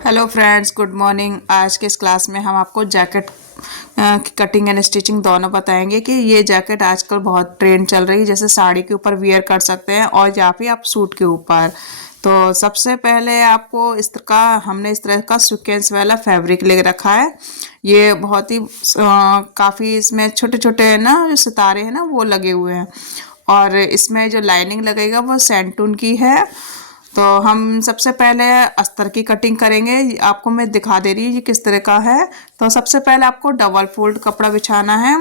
Hello friends, good morning. आज के इस क्लास में हम आपको जैकेट की कटिंग एंड स्टिचिंग दोनों बताएंगे कि ये जैकेट आजकल बहुत ट्रेंड चल रही है। जैसे साड़ी के ऊपर वियर कर सकते हैं और या फिर आप सूट के ऊपर। तो सबसे पहले आपको हमने इस तरह का सीक्वेंस वाला फैब्रिक ले रखा है। ये बहुत ही काफ़ी इसमें छोटे छोटे ना जो सितारे हैं ना वो लगे हुए हैं। और इसमें जो लाइनिंग लगेगा वो सैंटून की है। तो हम सबसे पहले अस्तर की कटिंग करेंगे। आपको मैं दिखा दे रही हूँ ये किस तरह का है। तो सबसे पहले आपको डबल फोल्ड कपड़ा बिछाना है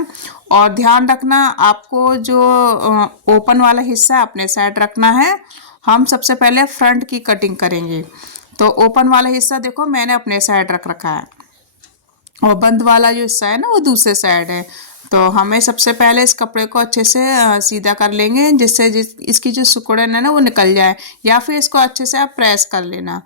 और ध्यान रखना आपको जो ओपन वाला हिस्सा अपने साइड रखना है। हम सबसे पहले फ्रंट की कटिंग करेंगे। तो ओपन वाला हिस्सा देखो मैंने अपने साइड रख रखा है और बंद वाला जो हिस्सा है ना वो दूसरे साइड है। तो हमें सबसे पहले इस कपड़े को अच्छे से सीधा कर लेंगे जिससे इसकी जो सिकुड़न है ना वो निकल जाए, या फिर इसको अच्छे से आप प्रेस कर लेना।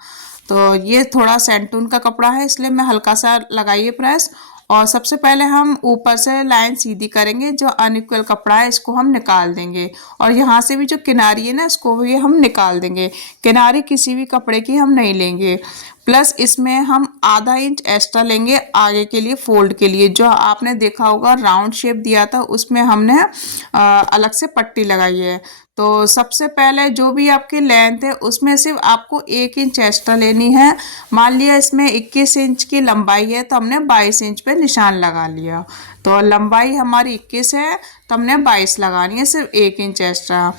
तो ये थोड़ा सेंटून का कपड़ा है इसलिए मैं हल्का सा लगाइए प्रेस। और सबसे पहले हम ऊपर से लाइन सीधी करेंगे, जो अनइक्वल कपड़ा है इसको हम निकाल देंगे। और यहाँ से भी जो किनारी है ना इसको भी हम निकाल देंगे। किनारी किसी भी कपड़े की हम नहीं लेंगे। प्लस इसमें हम आधा इंच एक्स्ट्रा लेंगे आगे के लिए फोल्ड के लिए। जो आपने देखा होगा राउंड शेप दिया था उसमें हमने अलग से पट्टी लगाई है। तो सबसे पहले जो भी आपकी लेंथ है उसमें सिर्फ आपको 1 इंच एक्स्ट्रा लेनी है। मान लिया इसमें 21 इंच की लंबाई है तो हमने 22 इंच पे निशान लगा लिया। तो लंबाई हमारी 21 है तो हमने 22 लगानी है, सिर्फ 1 इंच एक्स्ट्रा।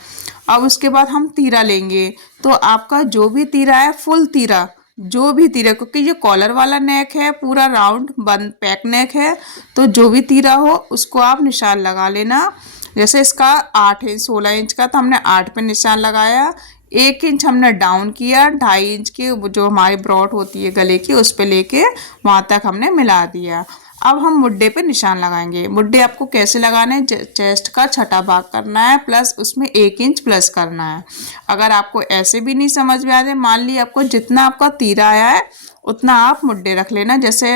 अब उसके बाद हम तीरा लेंगे। तो आपका जो भी तीरा है फुल तीरा, जो भी तीरा, क्योंकि ये कॉलर वाला नेक है पूरा राउंड बंद पैक नेक है, तो जो भी तीरा हो उसको आप निशान लगा लेना। जैसे इसका 8 इंच 16 इंच का तो हमने 8 पे निशान लगाया। 1 इंच हमने डाउन किया, 2.5 इंच की जो हमारी ब्रॉड होती है गले की उस पे लेके वहां तक हमने मिला दिया। अब हम मुड्डे पे निशान लगाएंगे। मुड्डे आपको कैसे लगाने हैं, चेस्ट का छठा भाग करना है प्लस उसमें 1 इंच प्लस करना है। अगर आपको ऐसे भी नहीं समझ में आ रहे, मान ली आपको जितना आपका तीरा आया है उतना आप मुड्डे रख लेना। जैसे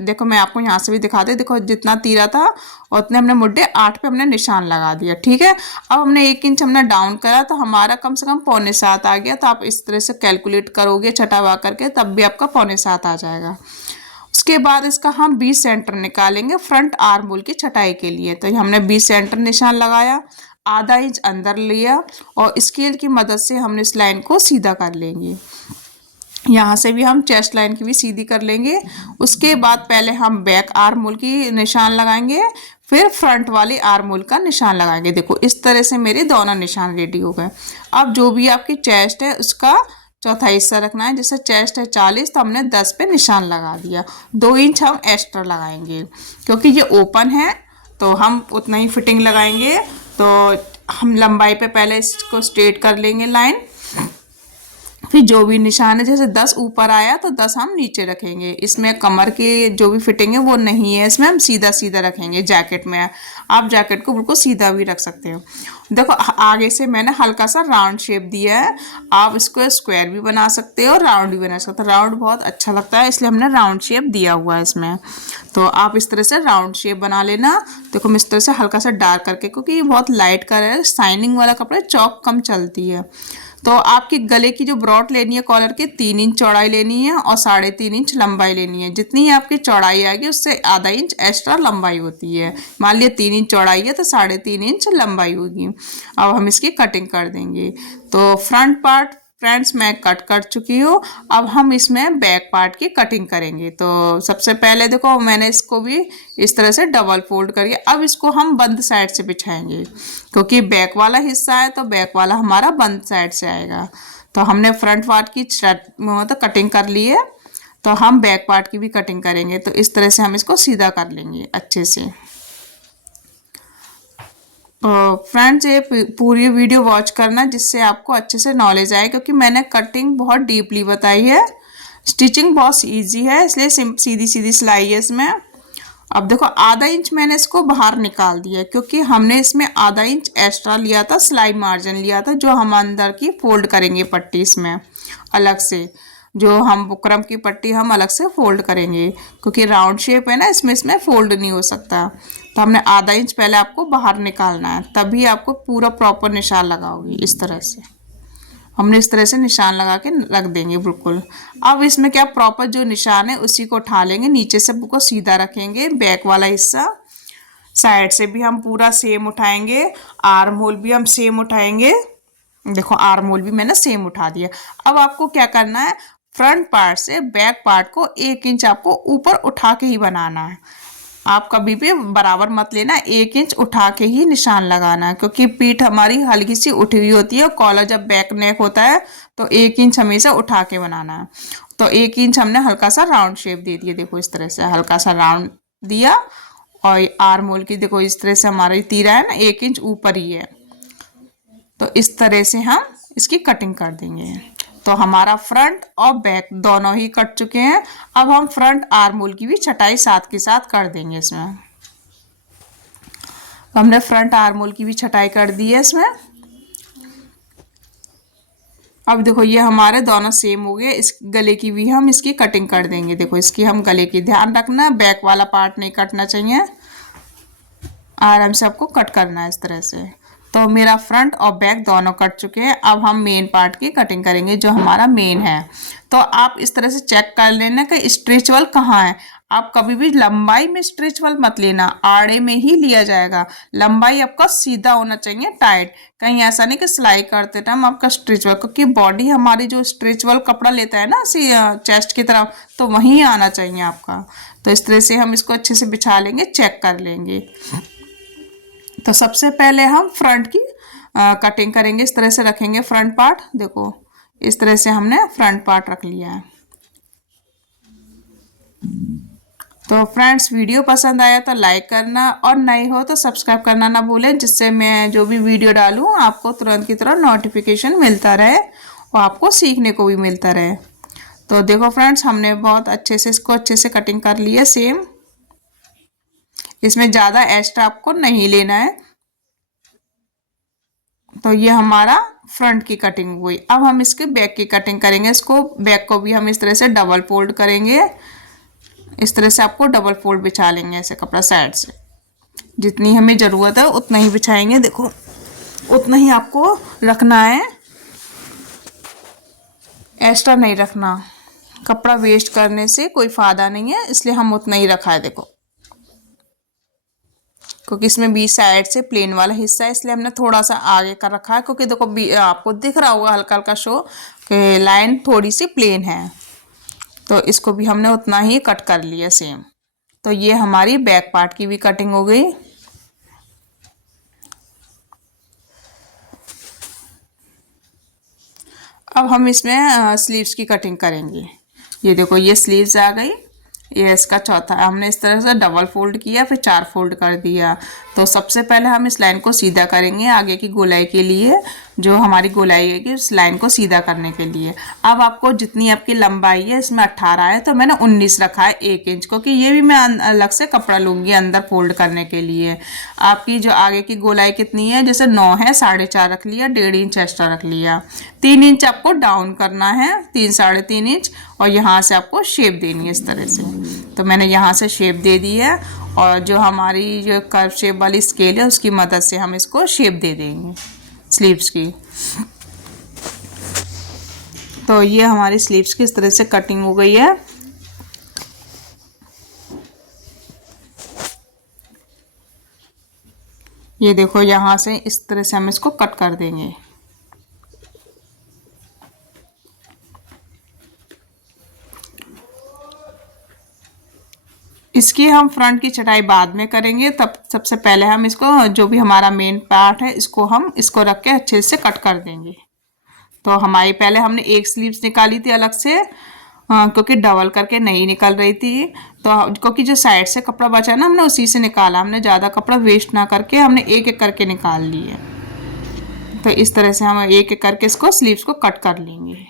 देखो मैं आपको यहाँ से भी दिखा दे, देखो जितना तीरा था उतने हमने मुड्डे 8 पे हमने निशान लगा दिया। ठीक है, अब हमने 1 इंच हमने डाउन करा तो हमारा कम से कम 6.25 आ गया। तो आप इस तरह से कैलकुलेट करोगे छठा भाग करके तब भी आपका 6.25 आ जाएगा। उसके बाद इसका हम 20 सेंटर निकालेंगे फ्रंट आर्म होल की छटाई के लिए। तो हमने 20 सेंटर निशान लगाया, आधा इंच अंदर लिया और स्केल की मदद से हमने इस लाइन को सीधा कर लेंगे। यहाँ से भी हम चेस्ट लाइन की भी सीधी कर लेंगे। उसके बाद पहले हम बैक आर्म होल की निशान लगाएंगे, फिर फ्रंट वाली आर्म होल का निशान लगाएंगे। देखो इस तरह से मेरे दोनों निशान रेडी हो गए। अब जो भी आपकी चेस्ट है उसका चौथा हिस्सा रखना है। जैसे चेस्ट है 40 तो हमने 10 पे निशान लगा दिया। 2 इंच हम एक्स्ट्रा लगाएंगे क्योंकि ये ओपन है तो हम उतना ही फिटिंग लगाएंगे। तो हम लंबाई पे पहले इसको स्ट्रेट कर लेंगे लाइन, फिर जो भी निशान है जैसे 10 ऊपर आया तो 10 हम नीचे रखेंगे। इसमें कमर की जो भी फिटिंग है वो नहीं है, इसमें हम सीधा सीधा रखेंगे। जैकेट में आप जैकेट को बिल्कुल सीधा भी रख सकते हो। देखो आगे से मैंने हल्का सा राउंड शेप दिया है, आप इसको स्क्वायर भी बना सकते हो राउंड भी बना सकते हो। राउंड बहुत अच्छा लगता है इसलिए हमने राउंड शेप दिया हुआ है इसमें। तो आप इस तरह से राउंड शेप बना लेना। देखो मैं इस तरह से हल्का सा डार्क करके, क्योंकि ये बहुत लाइट कलर है, शाइनिंग वाला कपड़ा, चौक कम चलती है। तो आपकी गले की जो ब्रॉड लेनी है कॉलर के 3 इंच चौड़ाई लेनी है और 3.5 इंच लंबाई लेनी है। जितनी आपकी चौड़ाई आएगी उससे आधा इंच एक्स्ट्रा लंबाई होती है। मान लिया 3 इंच चौड़ाई है तो 3.5 इंच लंबाई होगी। अब हम इसकी कटिंग कर देंगे। तो फ्रंट पार्ट फ्रेंड्स मैं कट कर चुकी हूँ। अब हम इसमें बैक पार्ट की कटिंग करेंगे। तो सबसे पहले देखो मैंने इसको भी इस तरह से डबल फोल्ड करके अब इसको हम बंद साइड से बिछाएंगे, क्योंकि बैक वाला हिस्सा है तो बैक वाला हमारा बंद साइड से आएगा। तो हमने फ्रंट पार्ट की मतलब कटिंग कर ली है, तो हम बैक पार्ट की भी कटिंग करेंगे। तो इस तरह से हम इसको सीधा कर लेंगे अच्छे से। फ्रेंड्स ये पूरी वीडियो वॉच करना जिससे आपको अच्छे से नॉलेज आए, क्योंकि मैंने कटिंग बहुत डीपली बताई है। स्टिचिंग बहुत इजी है इसलिए सीधी सीधी सिलाई है इसमें। अब देखो आधा इंच मैंने इसको बाहर निकाल दिया क्योंकि हमने इसमें आधा इंच एक्स्ट्रा लिया था, सिलाई मार्जिन लिया था, जो हम अंदर की फोल्ड करेंगे पट्टी इसमें अलग से। जो हम बुकरम की पट्टी हम अलग से फोल्ड करेंगे क्योंकि राउंड शेप है ना, इसमें फोल्ड नहीं हो सकता। तो हमने आधा इंच पहले आपको बाहर निकालना है, तभी आपको पूरा प्रॉपर निशान लगाओगी इस तरह से। हमने इस तरह से निशान लगा के रख देंगे बिल्कुल। अब इसमें क्या प्रॉपर जो निशान है उसी को उठा लेंगे, नीचे से बिल्कुल सीधा रखेंगे, बैक वाला हिस्सा साइड से भी हम पूरा सेम उठाएंगे, आर्म होल भी हम सेम उठाएंगे। देखो आर्म होल भी मैंने सेम उठा दिया। अब आपको क्या करना है, फ्रंट पार्ट से बैक पार्ट को 1 इंच आपको ऊपर उठा के ही बनाना है। आप कभी भी बराबर मत लेना, 1 इंच उठा के ही निशान लगाना है, क्योंकि पीठ हमारी हल्की सी उठी हुई होती है और कॉलर जब बैक नेक होता है तो 1 इंच हमेशा उठा के बनाना है। तो 1 इंच हमने हल्का सा राउंड शेप दे दिया, देखो इस तरह से हल्का सा राउंड दिया। और आर्म होल की देखो इस तरह से हमारा तीरा है ना 1 इंच ऊपर ही है, तो इस तरह से हम इसकी कटिंग कर देंगे। तो हमारा फ्रंट और बैक दोनों ही कट चुके हैं। अब हम फ्रंट आर्म होल की भी छटाई साथ के साथ कर देंगे इसमें। तो हमने फ्रंट आर्म होल की भी छटाई कर दी है इसमें। अब देखो ये हमारे दोनों सेम हो गए, इस गले की भी हम इसकी कटिंग कर देंगे। देखो इसकी हम गले की ध्यान रखना, बैक वाला पार्ट नहीं कटना चाहिए, आराम से आपको कट करना है इस तरह से। तो मेरा फ्रंट और बैक दोनों कट चुके हैं। अब हम मेन पार्ट की कटिंग करेंगे जो हमारा मेन है। तो आप इस तरह से चेक कर लेना कि स्ट्रेचवल कहाँ है। आप कभी भी लंबाई में स्ट्रेचवल मत लेना, आड़े में ही लिया जाएगा। लंबाई आपका सीधा होना चाहिए, टाइट, कहीं ऐसा नहीं कि सिलाई करते टाइम आपका स्ट्रेचवल, क्योंकि बॉडी हमारी जो स्ट्रेचवल कपड़ा लेता है ना चेस्ट की तरफ, तो वहीं आना चाहिए आपका। तो इस तरह से हम इसको अच्छे से बिछा लेंगे, चेक कर लेंगे। तो सबसे पहले हम फ्रंट की कटिंग करेंगे, इस तरह से रखेंगे फ्रंट पार्ट। देखो इस तरह से हमने फ्रंट पार्ट रख लिया है। तो फ्रेंड्स वीडियो पसंद आया तो लाइक करना, और नए हो तो सब्सक्राइब करना ना भूलें, जिससे मैं जो भी वीडियो डालूँ आपको तुरंत की तुरंत नोटिफिकेशन मिलता रहे और आपको सीखने को भी मिलता रहे। तो देखो फ्रेंड्स हमने बहुत अच्छे से इसको अच्छे से कटिंग कर ली है सेम। इसमें ज़्यादा एक्स्ट्रा आपको नहीं लेना है। तो ये हमारा फ्रंट की कटिंग हुई। अब हम इसके बैक की कटिंग करेंगे। इसको बैक को भी हम इस तरह से डबल फोल्ड करेंगे, इस तरह से आपको डबल फोल्ड बिछा लेंगे ऐसे कपड़ा साइड से, जितनी हमें ज़रूरत है उतना ही बिछाएंगे। देखो उतना ही आपको रखना है, एक्स्ट्रा नहीं रखना, कपड़ा वेस्ट करने से कोई फ़ायदा नहीं है, इसलिए हम उतना ही रखा है। देखो क्योंकि इसमें बीच साइड से प्लेन वाला हिस्सा है, इसलिए हमने थोड़ा सा आगे का रखा है, क्योंकि देखो आपको दिख रहा होगा हल्का हल्का शो कि लाइन थोड़ी सी प्लेन है। तो इसको भी हमने उतना ही कट कर लिया सेम। तो ये हमारी बैक पार्ट की भी कटिंग हो गई। अब हम इसमें स्लीव्स की कटिंग करेंगे। ये देखो ये स्लीव्स आ गई, ये इसका चौथा, हमने इस तरह से डबल फोल्ड किया, फिर 4 फोल्ड कर दिया। तो सबसे पहले हम इस लाइन को सीधा करेंगे आगे की गोलाई के लिए, जो हमारी गोलाई है कि उस लाइन को सीधा करने के लिए। अब आपको जितनी आपकी लंबाई है, इसमें 18 है तो मैंने 19 रखा है 1 इंच, क्योंकि ये भी मैं अलग से कपड़ा लूँगी अंदर फोल्ड करने के लिए। आपकी जो आगे की गोलाई कितनी है, जैसे 9 है, 4.5 रख लिया, 1.5 इंच एक्स्ट्रा रख लिया। 3 इंच आपको डाउन करना है, 3 साढ़े 3 इंच, और यहाँ से आपको शेप देनी है इस तरह से। तो मैंने यहाँ से शेप दे दी है, और जो हमारी जो कर्व शेप वाली स्केल है उसकी मदद से हम इसको शेप दे देंगे स्लीव्स की। तो ये हमारी स्लीव्स की इस तरह से कटिंग हो गई है। ये देखो यहाँ से इस तरह से हम इसको कट कर देंगे। इसकी हम फ्रंट की चटाई बाद में करेंगे, तब सबसे पहले हम इसको जो भी हमारा मेन पार्ट है इसको हम इसको रख के अच्छे से कट कर देंगे। तो हमारी पहले हमने एक स्लीव्स निकाली थी अलग से, क्योंकि डबल करके नहीं निकल रही थी। तो क्योंकि जो साइड से कपड़ा बचा ना हमने उसी से निकाला, हमने ज़्यादा कपड़ा वेस्ट ना करके हमने एक एक करके निकाल लिए। तो इस तरह से हम एक एक करके इसको स्लीव्स को कट कर लेंगे।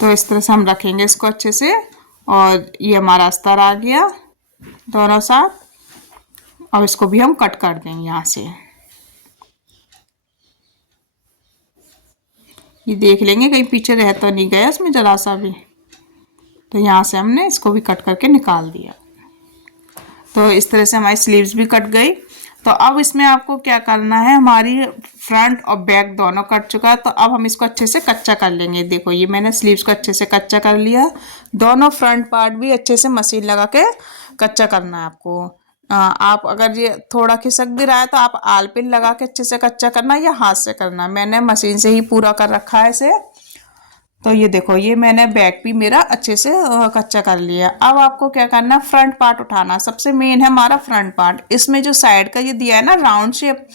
तो इस तरह से हम रखेंगे इसको अच्छे से, और ये हमारा अस्तर आ गया दोनों साथ। और इसको भी हम कट कर देंगे यहाँ से, ये देख लेंगे कहीं पीछे रह तो नहीं गया इसमें जरा सा भी। तो यहाँ से हमने इसको भी कट करके निकाल दिया। तो इस तरह से हमारी स्लीव्स भी कट गई। तो अब इसमें आपको क्या करना है, हमारी फ्रंट और बैक दोनों कट चुका है, तो अब हम इसको अच्छे से कच्चा कर लेंगे। देखो ये मैंने स्लीव्स को अच्छे से कच्चा कर लिया। दोनों फ्रंट पार्ट भी अच्छे से मशीन लगा के कच्चा करना है आपको। आप अगर ये थोड़ा खिसक भी रहा है तो आप आल पिन लगा के अच्छे से कच्चा करना या हाथ से करना। मैंने मशीन से ही पूरा कर रखा है इसे। तो ये देखो ये मैंने बैक भी मेरा अच्छे से कच्चा कर लिया। अब आपको क्या करना है, फ्रंट पार्ट उठाना। सबसे मेन है हमारा फ्रंट पार्ट। इसमें जो साइड का ये दिया है ना राउंड शेप,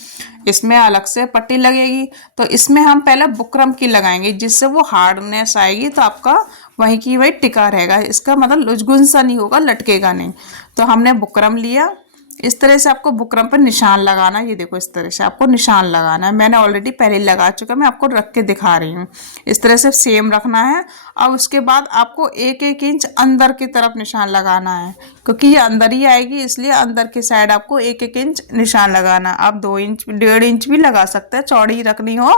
इसमें अलग से पट्टी लगेगी। तो इसमें हम पहले बुकरम की लगाएंगे, जिससे वो हार्डनेस आएगी, तो आपका वहीं की वही टिका रहेगा। इसका मतलब लुजगुन सा नहीं होगा, लटकेगा नहीं। तो हमने बुकरम लिया। इस तरह से आपको बुकरम पर निशान लगाना है। ये देखो इस तरह से आपको निशान लगाना है। मैंने ऑलरेडी पहले लगा चुका, मैं आपको रख के दिखा रही हूँ। इस तरह से सेम रखना है। अब उसके बाद आपको 1-1 इंच अंदर की तरफ निशान लगाना है, क्योंकि ये अंदर ही आएगी, इसलिए अंदर की साइड आपको 1-1 इंच निशान लगाना। आप 2 इंच 1.5 इंच भी लगा सकते हैं, चौड़ी रखनी हो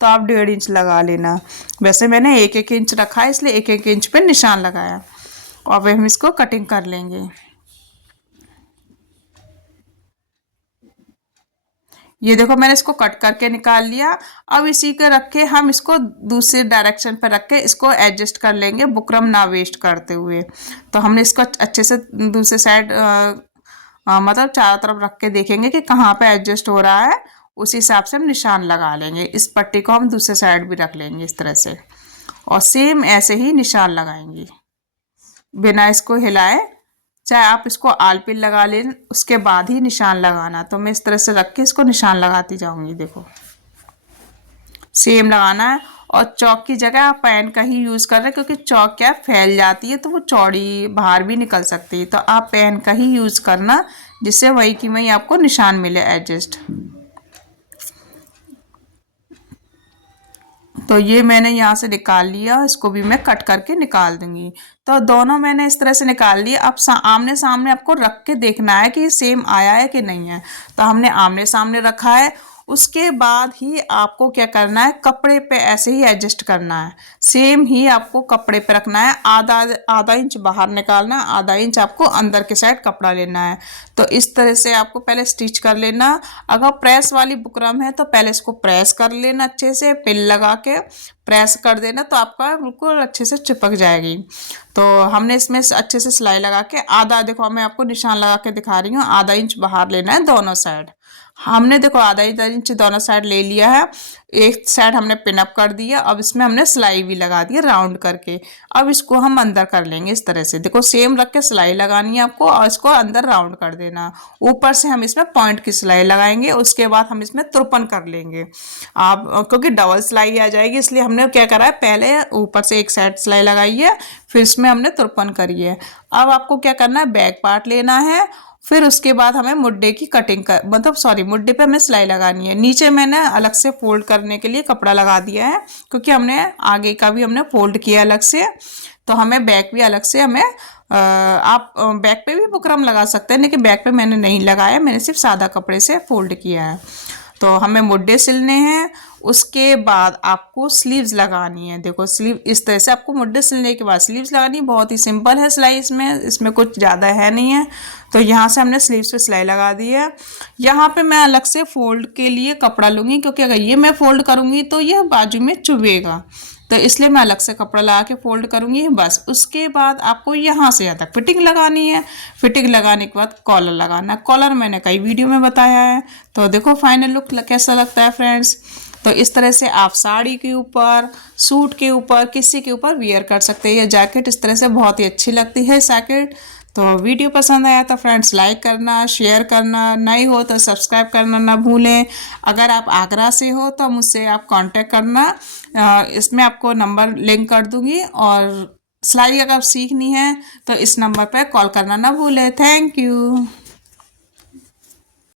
तो आप 1.5 इंच लगा लेना। वैसे मैंने 1-1 इंच रखा है, इसलिए 1-1 इंच पे निशान लगाया। और अब हम इसको कटिंग कर लेंगे। ये देखो मैंने इसको कट करके निकाल लिया। अब इसी के रख के हम इसको दूसरे डायरेक्शन पर रख के इसको एडजस्ट कर लेंगे, बुकरम ना वेस्ट करते हुए। तो हमने इसको अच्छे से दूसरे साइड मतलब चारों तरफ रख के देखेंगे कि कहाँ पे एडजस्ट हो रहा है। उसी हिसाब से हम निशान लगा लेंगे। इस पट्टी को हम दूसरे साइड भी रख लेंगे इस तरह से, और सेम ऐसे ही निशान लगाएंगे बिना इसको हिलाए। चाहे आप इसको आल पिन लगा लें, उसके बाद ही निशान लगाना। तो मैं इस तरह से रख के इसको निशान लगाती जाऊंगी। देखो सेम लगाना है। और चौक की जगह आप पेन का ही यूज़ कर रहे हैं, क्योंकि चौक क्या फैल जाती है तो वो चौड़ी बाहर भी निकल सकती है। तो आप पेन का ही यूज़ करना, जिससे वही की वही आपको निशान मिले एडजस्ट। तो ये मैंने यहाँ से निकाल लिया, इसको भी मैं कट करके निकाल दूंगी। तो दोनों मैंने इस तरह से निकाल लिए। अब आमने सामने आपको रख के देखना है कि ये सेम आया है कि नहीं है। तो हमने आमने सामने रखा है। उसके बाद ही आपको क्या करना है, कपड़े पे ऐसे ही एडजस्ट करना है। सेम ही आपको कपड़े पे रखना है। आधा आधा इंच बाहर निकालना है, आधा इंच आपको अंदर के साइड कपड़ा लेना है। तो इस तरह से आपको पहले स्टिच कर लेना। अगर प्रेस वाली बुकरम है तो पहले इसको प्रेस कर लेना, अच्छे से पिन लगा के प्रेस कर देना, तो आपका बिल्कुल अच्छे से चिपक जाएगी। तो हमने इसमें अच्छे से सिलाई लगा के आधा, देखो मैं आपको निशान लगा के दिखा रही हूँ, आधा इंच बाहर लेना है दोनों साइड। हमने देखो आधा इंच दोनों साइड ले लिया है। एक साइड हमने पिन अप कर दिया। अब इसमें हमने सिलाई भी लगा दी राउंड करके। अब इसको हम अंदर कर लेंगे इस तरह से। देखो सेम रख के सिलाई लगानी है आपको, और इसको अंदर राउंड कर देना। ऊपर से हम इसमें पॉइंट की सिलाई लगाएंगे। उसके बाद हम इसमें तुरपन कर लेंगे। आप क्योंकि डबल सिलाई आ जाएगी, इसलिए हमने क्या करा है, पहले ऊपर से एक साइड सिलाई लगाई है, फिर इसमें हमने तुरपन करी है। अब आपको क्या करना है, बैक पार्ट लेना है। फिर उसके बाद हमें मुड्डे की कटिंग कर, मतलब सॉरी, मुड्डे पे हमें सिलाई लगानी है। नीचे मैंने अलग से फोल्ड करने के लिए कपड़ा लगा दिया है, क्योंकि हमने आगे का भी हमने फोल्ड किया अलग से। तो हमें बैक भी अलग से हमें आप बैक पे भी बुकरम लगा सकते हैं, लेकिन बैक पे मैंने नहीं लगाया, मैंने सिर्फ सादा कपड़े से फोल्ड किया है। तो हमें मुड्डे सिलने हैं। उसके बाद आपको स्लीव्स लगानी है। देखो स्लीव इस तरह से आपको मुड्डे सिलने के बाद स्लीव्स लगानी है। बहुत ही सिंपल है सिलाई, इसमें कुछ ज़्यादा है नहीं है। तो यहाँ से हमने स्लीव्स पे सिलाई लगा दी है। यहाँ पे मैं अलग से फोल्ड के लिए कपड़ा लूँगी, क्योंकि अगर ये मैं फोल्ड करूँगी तो ये बाजू में चुभेगा, तो इसलिए मैं अलग से कपड़ा लगा के फोल्ड करूँगी बस। उसके बाद आपको यहाँ से यहाँ तक फिटिंग लगानी है। फिटिंग लगाने के बाद कॉलर लगाना है। कॉलर मैंने कई वीडियो में बताया है। तो देखो फाइनल लुक कैसा लगता है फ्रेंड्स। तो इस तरह से आप साड़ी के ऊपर, सूट के ऊपर, किसी के ऊपर वियर कर सकते हैं। ये जैकेट इस तरह से बहुत ही अच्छी लगती है जैकेट। तो वीडियो पसंद आया तो फ्रेंड्स लाइक करना, शेयर करना, नए हो तो सब्सक्राइब करना ना भूलें। अगर आप आगरा से हो तो मुझसे आप कांटेक्ट करना, इसमें आपको नंबर लिंक कर दूंगी। और सिलाई अगर सीखनी है तो इस नंबर पर कॉल करना ना भूलें। Thank you.